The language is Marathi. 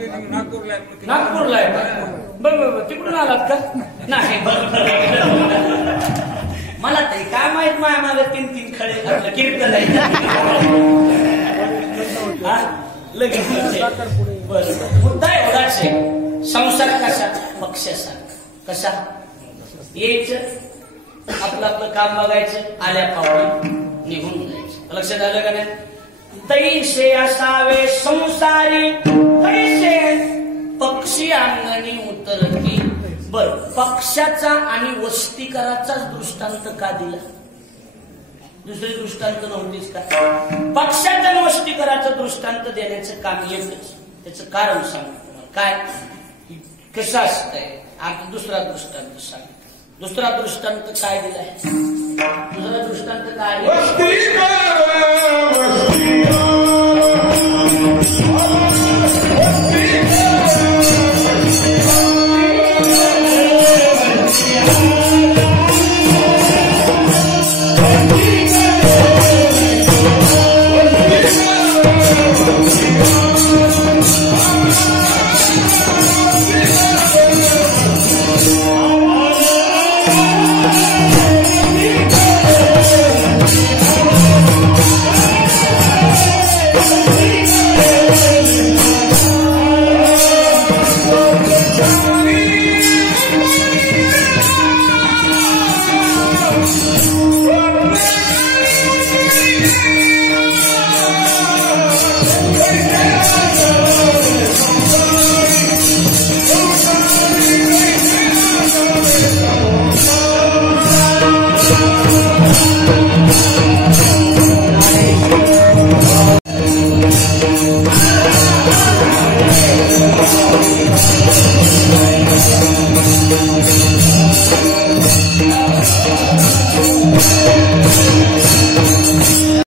नागपूरला आहे. बरोबर तिकडून आलात का? नाही मला तरी काय माहित माझ्या मागे 3-3 खडे घातलं कीर्तन आहे. बरोबर मुद्दा एवढाच आहे. संसार कसा? पक्षासारखा. कसा? यायचं आपलं आपलं काम बघायचं, आल्या पावडी निघून जायचं. लक्षात आलं का नाही? तैसे असावे संसारी तैसे पक्षी अंगणी उतरती. बर पक्षाचा आणि वस्तीकराचाच दृष्टांत का दिला? दुसरे दृष्टांत नव्हतीच का? पक्षाचा आणि वस्तीकराचा दृष्टांत देण्याचं काम एकच. त्याचं कारण सांगतो काय कसं असतंय. आता दुसरा दृष्टांत सांग. दुसरा दृष्टांत काय दिलाय? दुसरा दृष्टांत काय?